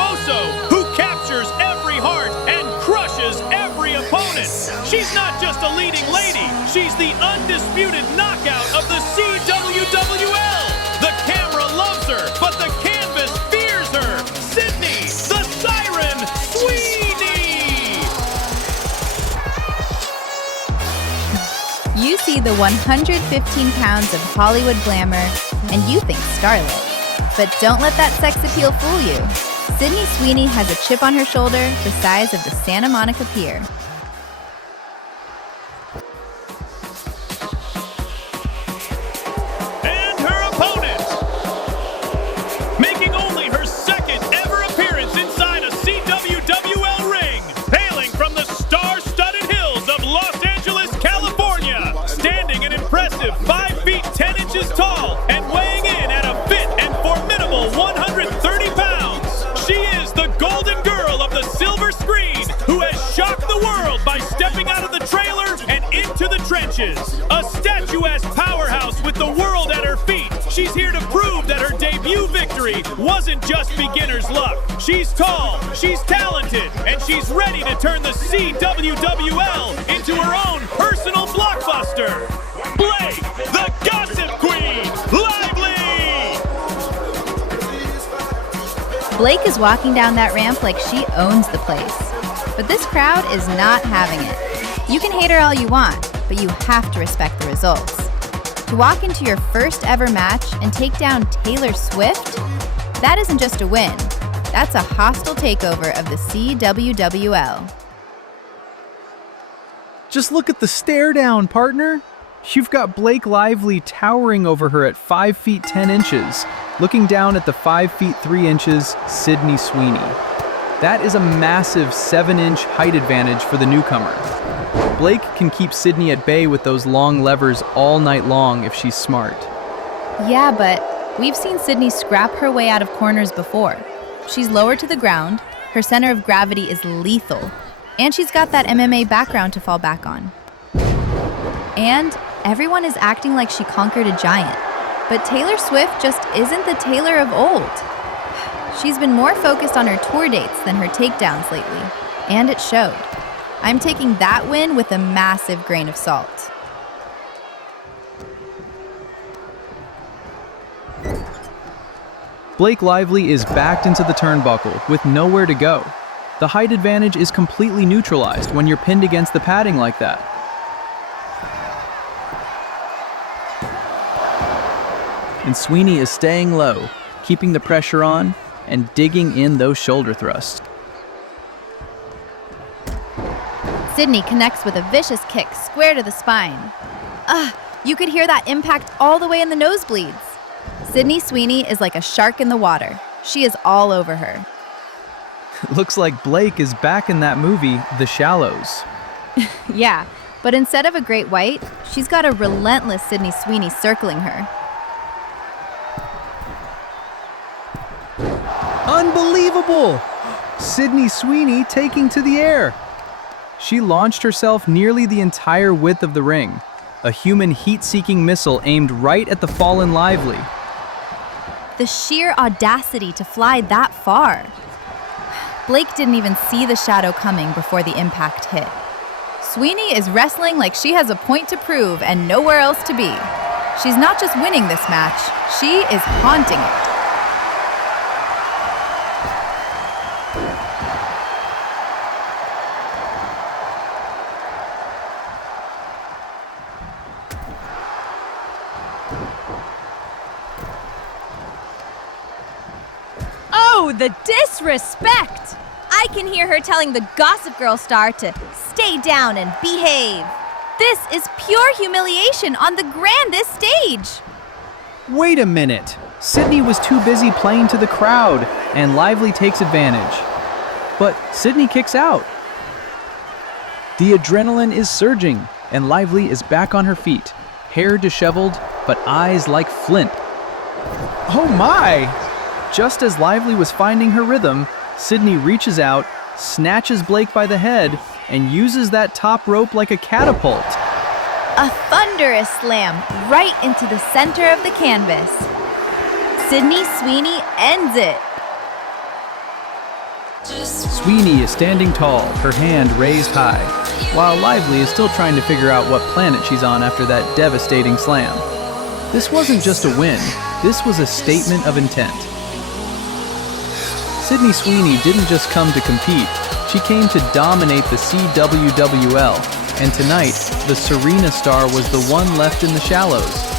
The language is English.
virtuoso who captures every heart and crushes every opponent. She's not just a leading lady, she's the undisputed knockout of the CWWL. The camera loves her, but the canvas fears her. Sydney, the Siren Sweeney! You see the 115 pounds of Hollywood glamour, and you think starlet. But don't let that sex appeal fool you. Sydney Sweeney has a chip on her shoulder the size of the Santa Monica Pier. And her opponent, making only her second ever appearance inside a CWWL ring, hailing from the star-studded hills of Los Angeles, California, standing an impressive 5 feet 10 inches tall and weighing in at a fit and formidable 130 pounds. She is the golden girl of the silver screen who has shocked the world by stepping out of the trailer and into the trenches. A statuesque powerhouse with the world at her feet. She's here to prove that her debut victory wasn't just beginner's luck. She's tall, she's talented, and she's ready to turn the CWWL into her own personal blockbuster. Blake, the Gossip Queen, Lively! Blake is walking down that ramp like she owns the place. But this crowd is not having it. You can hate her all you want, but you have to respect the results. To walk into your first ever match and take down Taylor Swift, that isn't just a win. That's a hostile takeover of the CWWL. Just look at the stare down, partner. You've got Blake Lively towering over her at 5 feet 10 inches, looking down at the 5 feet 3 inches Sydney Sweeney. That is a massive 7-inch height advantage for the newcomer. Blake can keep Sydney at bay with those long levers all night long if she's smart. Yeah, but we've seen Sydney scrap her way out of corners before. She's lower to the ground, her center of gravity is lethal, and she's got that MMA background to fall back on. And everyone is acting like she conquered a giant. But Taylor Swift just isn't the Taylor of old. She's been more focused on her tour dates than her takedowns lately, and it showed. I'm taking that win with a massive grain of salt. Blake Lively is backed into the turnbuckle with nowhere to go. The height advantage is completely neutralized when you're pinned against the padding like that. And Sweeney is staying low, keeping the pressure on and digging in those shoulder thrusts. Sydney connects with a vicious kick square to the spine. You could hear that impact all the way in the nosebleeds. Sydney Sweeney is like a shark in the water. She is all over her. Looks like Blake is back in that movie, The Shallows. Yeah, but instead of a great white, she's got a relentless Sydney Sweeney circling her. Unbelievable! Sydney Sweeney taking to the air. She launched herself nearly the entire width of the ring, a human heat-seeking missile aimed right at the fallen Lively. The sheer audacity to fly that far. Blake didn't even see the shadow coming before the impact hit. Sweeney is wrestling like she has a point to prove and nowhere else to be. She's not just winning this match, she is haunting it. Oh, the disrespect! I can hear her telling the Gossip Girl star to stay down and behave. This is pure humiliation on the grandest stage. Wait a minute. Sydney was too busy playing to the crowd, and Lively takes advantage. But Sydney kicks out. The adrenaline is surging, and Lively is back on her feet, hair disheveled, but eyes like flint. Oh my! Just as Lively was finding her rhythm, Sydney reaches out, snatches Blake by the head, and uses that top rope like a catapult. A thunderous slam right into the center of the canvas. Sydney Sweeney ends it. Sweeney is standing tall, her hand raised high, while Lively is still trying to figure out what planet she's on after that devastating slam. This wasn't just a win, this was a statement of intent. Sydney Sweeney didn't just come to compete, she came to dominate the CWWL, and tonight, the Serena star was the one left in the shallows.